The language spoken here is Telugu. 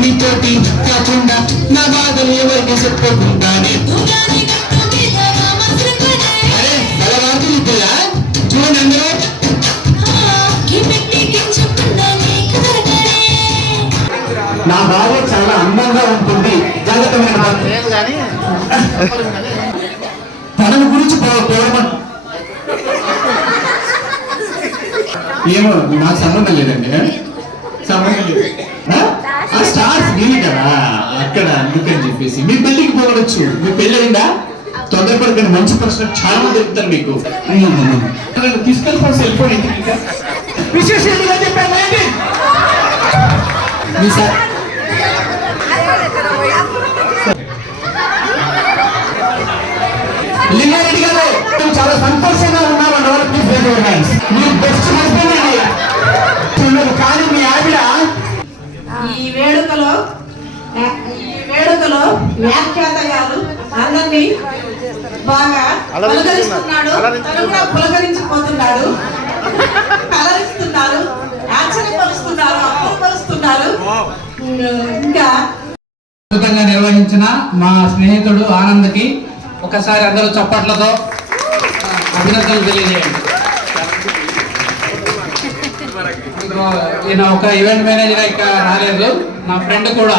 నీతోటి కాకుండా నా బాధలు ఎవరికి చెప్పుకుంటానే చూడండి అందరూ నా భార్య చాలా అందంగా ఉంటుంది తన గురించి పోవడం ఏమో నాకు సంబంధం లేదండి సంబంధం లేదు ఆ స్టార్స్ మీది కదా అక్కడ అందుకని చెప్పేసి మీ పెళ్లికి పోవచ్చు మీ పెళ్ళి అయిందా తొందరపడకండి మంచి ప్రశ్న చాలా మంది చెప్తారు మీకు తీసుకెళ్ళి ఫస్ట్ వెళ్ళిపోయి విశేషం చెప్పాను మీ సార్ లింగారెడ్డి గారు చాలా సంతోషంగా ఉన్నామన్న వాళ్ళు ప్లీజ్ మీరు బెస్ట్ హస్బెండ్ అండి కానీ మీ ఆవిడ ఈ వేడుకలో వ్యాఖ్యాత గారు అందరినీ బాగా పులకరిస్తున్నాడు, పులకరించిపోతున్నాడు, కలరిస్తున్నారు, ఆశ్చర్యపరుస్తున్నారు, అప్పపరుస్తున్నారు. ఇంకా అద్భుతంగా నిర్వహించిన మా స్నేహితుడు ఆనంద్కి ఒకసారి అందరూ చప్పట్లతో అభినందనలు తెలియజేయండి. ఈయన ఒక ఈవెంట్ మేనేజర్ ఇక్కడ రాలేదు, నా ఫ్రెండ్ కూడా